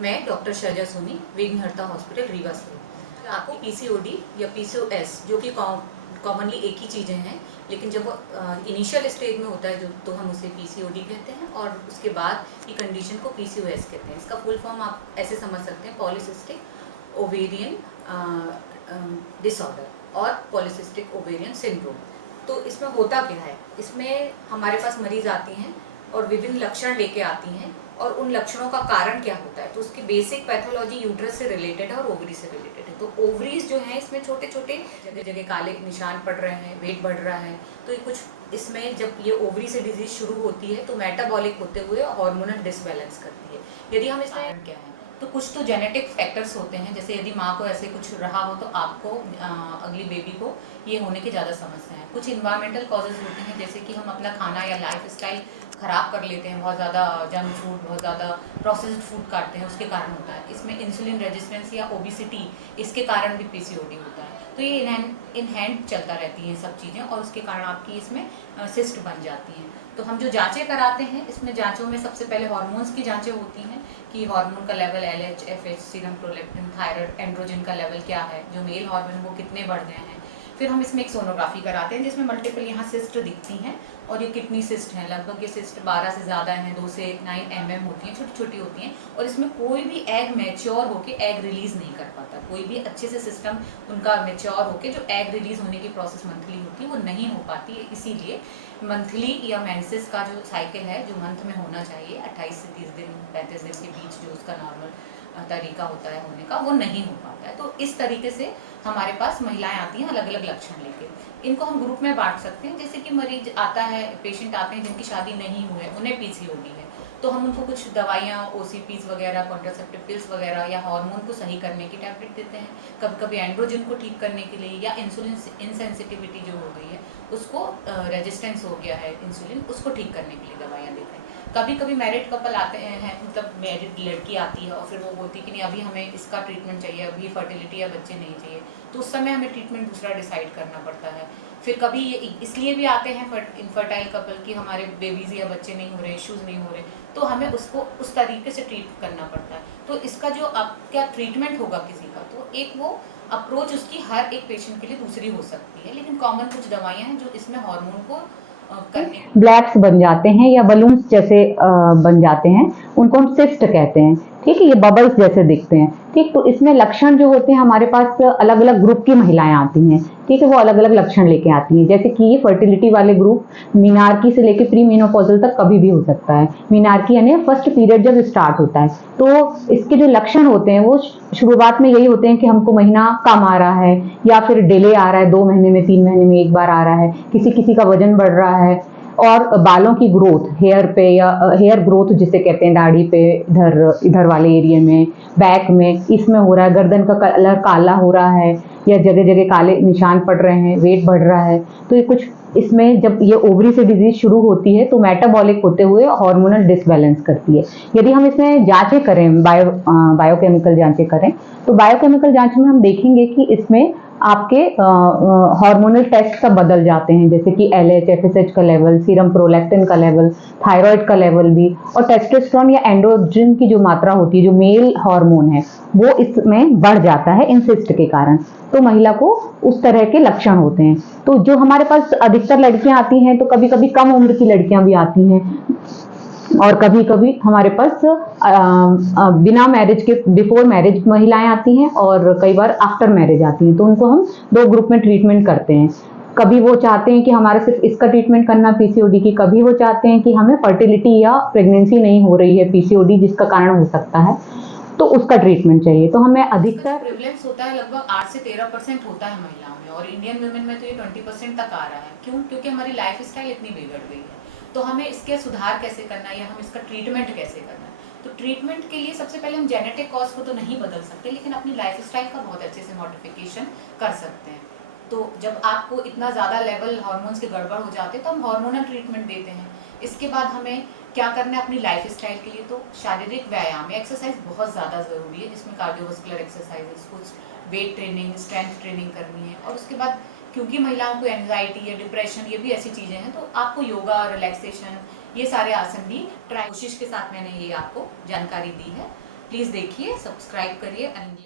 मैं डॉक्टर शैजा सोनी, विघ्नहर्ता हॉस्पिटल रीवा से। आपको पीसीओडी या पीसीओएस जो कि कॉमनली एक ही चीज़ें हैं, लेकिन जब वो इनिशियल स्टेज में होता है जो तो हम उसे पीसीओडी कहते हैं, और उसके बाद की कंडीशन को पीसीओएस कहते हैं। इसका फुल फॉर्म आप ऐसे समझ सकते हैं: पॉलीसिस्टिक ओवेरियन डिसऑर्डर और पॉलीसिस्टिक ओवेरियन सिंड्रोम। तो इसमें होता क्या है, इसमें हमारे पास मरीज आती हैं और विभिन्न लक्षण लेके आती हैं, और उन लक्षणों का कारण क्या होता है। तो उसकी बेसिक पैथोलॉजी यूट्रस से रिलेटेड है और ओवरी से रिलेटेड है। तो ओवरीज जो हैं, इसमें छोटे छोटे जगह जगह काले निशान पड़ रहे हैं, वेट बढ़ रहा है। तो ये कुछ इसमें जब ये ओवरी से डिजीज शुरू होती है तो मेटाबॉलिक होते हुए हार्मोनल डिसबैलेंस करती है। यदि हम इसमें क्या है, तो कुछ तो जेनेटिक फैक्टर्स होते हैं, जैसे यदि माँ को ऐसे कुछ रहा हो तो आपको अगली बेबी को ये होने की ज़्यादा समस्या है। कुछ इन्वायरमेंटल कॉजेज होते हैं, जैसे कि हम अपना खाना या लाइफ स्टाइल ख़राब कर लेते हैं, बहुत ज़्यादा जंक फूड, बहुत ज़्यादा प्रोसेस्ड फूड खाते हैं, उसके कारण होता है। इसमें इंसुलिन रेजिस्टेंस या ओबिसिटी, इसके कारण भी पीसीओडी होता है। तो ये इन हैंड चलता रहती हैं सब चीज़ें, और उसके कारण आपकी इसमें सिस्ट बन जाती हैं। तो हम जो जांचें कराते हैं, इसमें जांचों में सबसे पहले हार्मोन्स की जांचें होती हैं कि हार्मोन का level LH, FH, serum prolactin, thyroid, androgen का लेवल क्या है, जो मेल हार्मोन वो कितने बढ़ गए हैं। फिर हम इसमें एक सोनोग्राफी कराते हैं जिसमें मल्टीपल यहाँ सिस्ट दिखती हैं, और ये किडनी सिस्ट हैं। लगभग ये सिस्ट 12 से ज़्यादा हैं, 2 से 9 mm होती हैं, छोटी छोटी होती हैं, और इसमें कोई भी एग मैच्योर होके एग रिलीज़ नहीं कर पाता। कोई भी अच्छे से सिस्टम उनका मैच्योर होके जो एग रिलीज़ होने की प्रोसेस मंथली होती है वो नहीं हो पाती है। इसीलिए मंथली या मेंसेस का जो साइकिल है, जो मंथ में होना चाहिए 28 से 30 दिन, 35 दिन के बीच जो उसका नॉर्मल तरीका होता है होने का, वो नहीं हो पाता है। तो इस तरीके से हमारे पास महिलाएं आती हैं अलग अलग लक्षण लेके। इनको हम ग्रुप में बांट सकते हैं, जैसे कि मरीज आता है, पेशेंट आते हैं जिनकी शादी नहीं हुई है, उन्हें पीसीओडी है, तो हम उनको कुछ दवाइयाँ, ओसीपीज वगैरह, कॉन्ट्रासेप्टिव पिल्स वगैरह, या हार्मोन को सही करने की टैबलेट देते हैं। कभी कभी एंड्रोजन को ठीक करने के लिए, या इंसुलिन इनसेंसिटिविटी जो हो गई है उसको, रेजिस्टेंस हो गया है इंसुलिन, उसको ठीक करने के लिए दवाइयाँ देते हैं। कभी कभी मैरिड कपल आते हैं, मतलब मैरिड लड़की आती है और फिर वो बोलती है कि नहीं, अभी हमें इसका ट्रीटमेंट चाहिए, अभी फर्टिलिटी या बच्चे नहीं चाहिए, तो उस समय हमें ट्रीटमेंट दूसरा डिसाइड करना पड़ता है। फिर कभी ये इसलिए भी आते हैं इनफर्टाइल कपल कि हमारे बेबीज़ या बच्चे नहीं हो रहे, इश्यूज़ नहीं हो रहे, तो हमें उसको उस तरीके से ट्रीट करना पड़ता है। तो इसका जो अब क्या ट्रीटमेंट होगा किसी का, तो एक वो अप्रोच उसकी हर एक पेशेंट के लिए दूसरी हो सकती है, लेकिन कॉमन कुछ दवाइयाँ हैं जो इसमें हार्मोन को करने। ब्लैक्स बन जाते हैं या बलून्स जैसे बन जाते हैं, उनको हम सिस्ट कहते हैं। ठीक है, ये बबल्स जैसे दिखते हैं। ठीक, तो इसमें लक्षण जो होते हैं, हमारे पास अलग अलग ग्रुप की महिलाएं आती हैं। ठीक है, वो अलग अलग लक्षण लेके आती हैं, जैसे कि ये फर्टिलिटी वाले ग्रुप मीनार्की से लेके प्री मेनोपॉजल तक कभी भी हो सकता है। मीनार्की यानी फर्स्ट पीरियड जब स्टार्ट होता है, तो इसके जो लक्षण होते हैं वो शुरुआत में यही होते हैं कि हमको महीना कम आ रहा है, या फिर डिले आ रहा है, 2 महीने में, 3 महीने में एक बार आ रहा है, किसी किसी का वजन बढ़ रहा है, और बालों की ग्रोथ, हेयर पे या हेयर ग्रोथ जिसे कहते हैं, दाढ़ी पे, इधर इधर वाले एरिया में, बैक में, इसमें हो रहा है, गर्दन का कलर काला हो रहा है, या जगह जगह काले निशान पड़ रहे हैं, वेट बढ़ रहा है। तो ये कुछ इसमें जब ये ओवरी से डिजीज शुरू होती है तो मेटाबॉलिक होते हुए हार्मोनल डिसबैलेंस करती है। यदि हम इसमें जांचें करें, बायोकेमिकल जांचें करें, तो बायोकेमिकल जांच में हम देखेंगे कि इसमें आपके हार्मोनल टेस्ट सब बदल जाते हैं, जैसे कि LH, FSH का लेवल, सीरम प्रोलैक्टिन का लेवल, थायराइड का लेवल भी, और टेस्टोस्टेरोन या एंड्रोजन की जो मात्रा होती है, जो मेल हार्मोन है, वो इसमें बढ़ जाता है इन सिस्ट के कारण। तो महिला को उस तरह के लक्षण होते हैं। तो जो हमारे पास अधिकतर लड़कियां आती हैं, तो कभी कभी कम उम्र की लड़कियां भी आती हैं, और कभी कभी हमारे पास बिना मैरिज के, बिफोर मैरिज महिलाएं आती हैं, और कई बार आफ्टर मैरिज आती हैं। तो उनको हम 2 ग्रुप में ट्रीटमेंट करते हैं। कभी वो चाहते हैं कि हमारा सिर्फ इसका ट्रीटमेंट करना पीसीओडी की, कभी वो चाहते हैं कि हमें फर्टिलिटी या प्रेगनेंसी नहीं हो रही है, पीसीओडी जिसका कारण हो सकता है, तो उसका ट्रीटमेंट चाहिए। तो हमें अधिकतर प्रेवलेंस होता है, लगभग 8 से 13% होता है महिलाओं में, और इंडियन वुमेन में तो ये 20% तक आ रहा है। क्यों? क्योंकि हमारी लाइफ स्टाइल इतनी बिगड़ गई है। तो हमें इसके सुधार कैसे करना है, या हम इसका ट्रीटमेंट कैसे करना है? तो ट्रीटमेंट के लिए सबसे पहले हम जेनेटिक कॉज को तो नहीं बदल सकते, लेकिन अपनी लाइफ स्टाइल का बहुत अच्छे से मॉडिफिकेशन कर सकते हैं। तो जब आपको इतना ज़्यादा लेवल हार्मोन्स के गड़बड़ हो जाते हैं तो हम हार्मोनल ट्रीटमेंट देते हैं। इसके बाद हमें क्या करना है अपनी लाइफ स्टाइल के लिए, तो शारीरिक व्यायाम या एक्सरसाइज बहुत ज़्यादा ज़रूरी है, जिसमें कार्डियोवास्कुलर एक्सरसाइजेस, कुछ वेट ट्रेनिंग, स्ट्रेंथ ट्रेनिंग करनी है। और उसके बाद क्योंकि महिलाओं को एंजाइटी या डिप्रेशन, ये भी ऐसी चीज़ें हैं, तो आपको योगा, रिलैक्सेशन, ये सारे आसन भी ट्राई, कोशिश के साथ मैंने ये आपको जानकारी दी है। प्लीज़ देखिए, सब्सक्राइब करिए एंड